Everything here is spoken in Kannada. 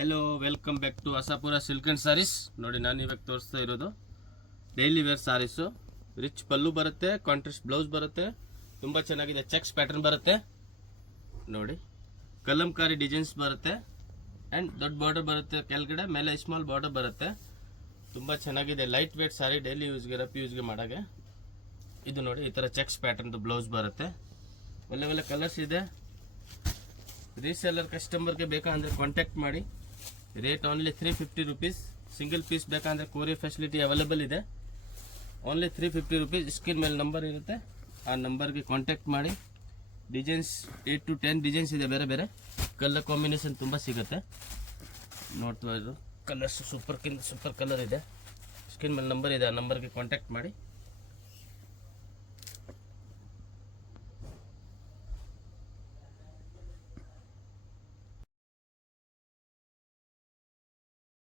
Hello welcome back to Asapura silk and sarees. ನೋಡಿ ನಾನು ಇವಾಗ ತೋರಿಸ್ತಾ ಇರೋದು daily wear sarees. Rich pallu ಬರುತ್ತೆ, ಕಾಂಟ್ರಾಸ್ಟ್ ಬ್ಲೌಸ್ ಬರುತ್ತೆ, ತುಂಬ ಚೆನ್ನಾಗಿದೆ. ಚೆಕ್ಸ್ ಪ್ಯಾಟರ್ನ್ ಬರುತ್ತೆ ನೋಡಿ, ಕಲಂಕಾರಿ ಡಿಸೈನ್ಸ್ ಬರುತ್ತೆ ಆ್ಯಂಡ್ ದೊಡ್ಡ ಬಾರ್ಡರ್ ಬರುತ್ತೆ ಕೆಳಗಡೆ, ಮೇಲೆ ಸ್ಮಾಲ್ ಬಾರ್ಡರ್ ಬರುತ್ತೆ. ತುಂಬ ಚೆನ್ನಾಗಿದೆ, ಲೈಟ್ ವೇಟ್ ಸಾರಿ, ಡೈಲಿ ಯೂಸ್ಗೆ ರಫ್ ಯೂಸ್ಗೆ ಮಾಡೋಕ್ಕೆ. ಇದು ನೋಡಿ ಈ ಥರ ಚೆಕ್ಸ್ ಪ್ಯಾಟರ್ನ್ದು ಬ್ಲೌಸ್ ಬರುತ್ತೆ. ಒಳ್ಳೆ ಒಳ್ಳೆ ಕಲರ್ಸ್ ಇದೆ. ರೀಸೇಲರ್ ಕಸ್ಟಮರ್ಗೆ ಬೇಕಂದರೆ ಕಾಂಟ್ಯಾಕ್ಟ್ ಮಾಡಿ. Rate only 350 rupees. Single piece ಬೇಕಂದರೆ ಕೊರಿಯರ್ ಫೆಸಿಲಿಟಿ ಅವೈಲೇಬಲ್ ಇದೆ. Only 350 rupees. ಸ್ಕ್ರೀನ್ ಮೇಲೆ ನಂಬರ್ ಇರುತ್ತೆ, ಆ ನಂಬರ್ಗೆ ಕಾಂಟ್ಯಾಕ್ಟ್ ಮಾಡಿ. ಡಿಸೈನ್ಸ್ 8 to 10 ಡಿಸೈನ್ಸ್ ಇದೆ, ಬೇರೆ ಬೇರೆ ಕಲರ್ ಕಾಂಬಿನೇಷನ್ ತುಂಬ ಸಿಗುತ್ತೆ. ನೋಡ್ತಾ ಇದ್ರು ಕಲರ್ಸ್ ಸೂಪರ್ ಕಲರ್ ಇದೆ. ಸ್ಕ್ರೀನ್ ಮೇಲೆ ನಂಬರ್ ಇದೆ, ಆ ನಂಬರ್ಗೆ ಕಾಂಟ್ಯಾಕ್ಟ್ ಮಾಡಿ.